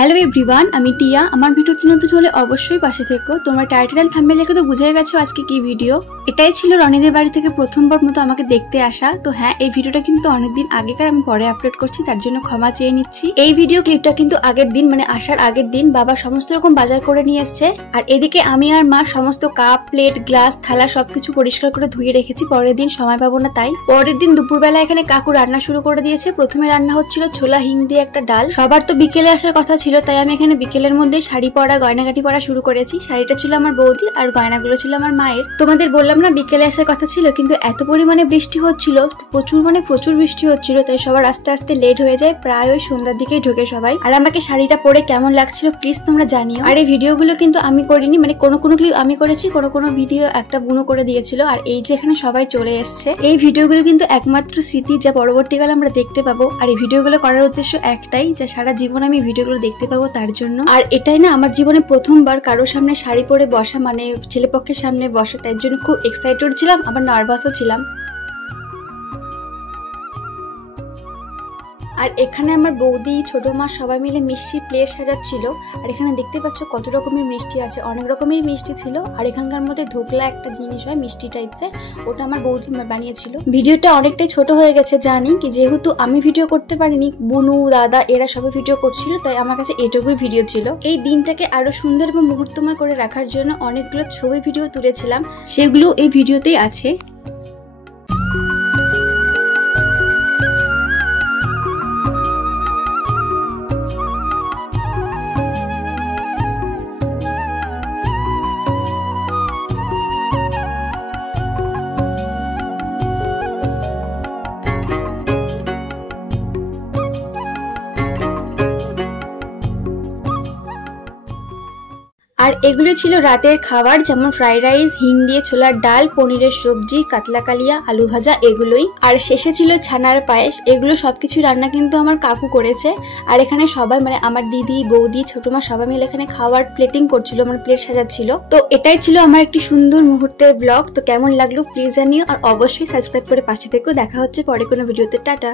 Hello everyone, আমি টিয়া। আমার ভিডিওতে নতুন হলে অবশ্যই পাশে থেকো। তোমরা টাইটেল এন্ড থাম্বনেল দেখে তো বুঝে গেছো আজকে কি ভিডিও। এটাই ছিল রনিদের বাড়ি থেকে প্রথমবার মতো আমাকে দেখতে আসা। তো হ্যাঁ, এই ভিডিওটা কিন্তু অনেকদিন আগেকার, আমি পরে আপলোড করছি, তার জন্য ক্ষমা চেয়ে নিচ্ছি। এই ভিডিও ক্লিপটা কিন্তু আগের দিন, মানে আসার আগের দিন বাবা সমস্ত রকম বাজার করে নিয়ে এসছে। আর এদিকে আমি আর মা সমস্ত কাপ, প্লেট, গ্লাস, থালা সবকিছু পরিষ্কার করে ধুয়ে রেখেছি। পরের দিন সময় পাবো না তাই। পরের দিন দুপুরবেলা এখানে কাকু রান্না শুরু করে দিয়েছে। প্রথমে রান্না হচ্ছিল ছোলা হিং দিয়ে একটা ডাল। সবার তো বিকেলে আসার কথা ছিল, তাই আমি এখানে বিকেলের মধ্যে শাড়ি পরা, গয়নাগাটি পরা শুরু করেছি। শাড়িটা ছিল আমার বৌদির আর গয়নাগুলো ছিল আমার মায়ের। তোমাদের বললাম না বিকেলে আসার কথা ছিল, কিন্তু এত পরিমাণে বৃষ্টি হচ্ছিল, প্রচুর বৃষ্টি হচ্ছিল, তাই সবার আস্তে আস্তে লেট হয়ে যায়। প্রায় ওই সন্ধ্যার দিকেই ঢোকে সবাই। আর আমাকে শাড়িটা পরে কেমন লাগছিল প্লিজ তোমরা জানিও। আর এই ভিডিওগুলো কিন্তু আমি করিনি, মানে কোনো ক্লিপ আমি করেছি, কোনো ভিডিও একটা বুনো করে দিয়েছিল। আর এই যে এখানে সবাই চলে এসছে, এই ভিডিওগুলো কিন্তু একমাত্র স্মৃতি, যা পরবর্তীকালে আমরা দেখতে পাবো। আর এই ভিডিওগুলো করার উদ্দেশ্য একটাই, যে সারা জীবন আমি ভিডিওগুলো দেখতে পাবো তার জন্য। আর এটাই না আমার জীবনে প্রথমবার কারোর সামনে শাড়ি পরে বসা, মানে ছেলেপক্ষের সামনে বসা, তাই জন্য খুব এক্সাইটেড ছিলাম, আবার নার্ভাসও ছিলাম। আর এখানে আমার বৌদি, ছোট মা সবাই মিলে মিষ্টি প্লেট সাজাচ্ছিল। আর এখানে দেখতে পাচ্ছ কত রকমের মিষ্টি আছে, অনেক রকমের মিষ্টি ছিল। আর এখানকার মধ্যে ধোকলা একটা জিনিস হয় মিষ্টি টাইপসের, ওটা আমার বৌদি বানিয়েছিল। ভিডিওটা অনেকটাই ছোট হয়ে গেছে জানি, কি যেহেতু আমি ভিডিও করতে পারিনি, বুনু, দাদা এরা সবাই ভিডিও করছিল, তাই আমার কাছে এটুকুই ভিডিও ছিল। এই দিনটাকে আরো সুন্দর এবং মুহূর্তময় করে রাখার জন্য অনেকগুলো ছবি ভিডিও তুলেছিলাম, সেগুলো এই ভিডিওতেই আছে। আর এগুলো ছিল রাতের খাবার, যেমন ফ্রাইড রাইস, হিং দিয়ে ছোলার ডাল, পনিরের সবজি, কাতলা কালিয়া, আলু ভাজা, এগুলোই। আর শেষে ছিল ছানার পায়েস। এগুলো সবকিছু রান্না কিন্তু আমার কাকু করেছে। আর এখানে সবাই, মানে আমার দিদি, বৌদি, ছোট মা সবাই মিলে এখানে খাবার প্লেটিং করছিল, মানে প্লেট সাজাচ্ছিল। তো এটাই ছিল আমার একটি সুন্দর মুহূর্তের ব্লগ। তো কেমন লাগলো প্লিজ জানিও, আর অবশ্যই সাবস্ক্রাইব করে পাশে থেকো। দেখা হচ্ছে পরে কোনো ভিডিওতে। টাটা।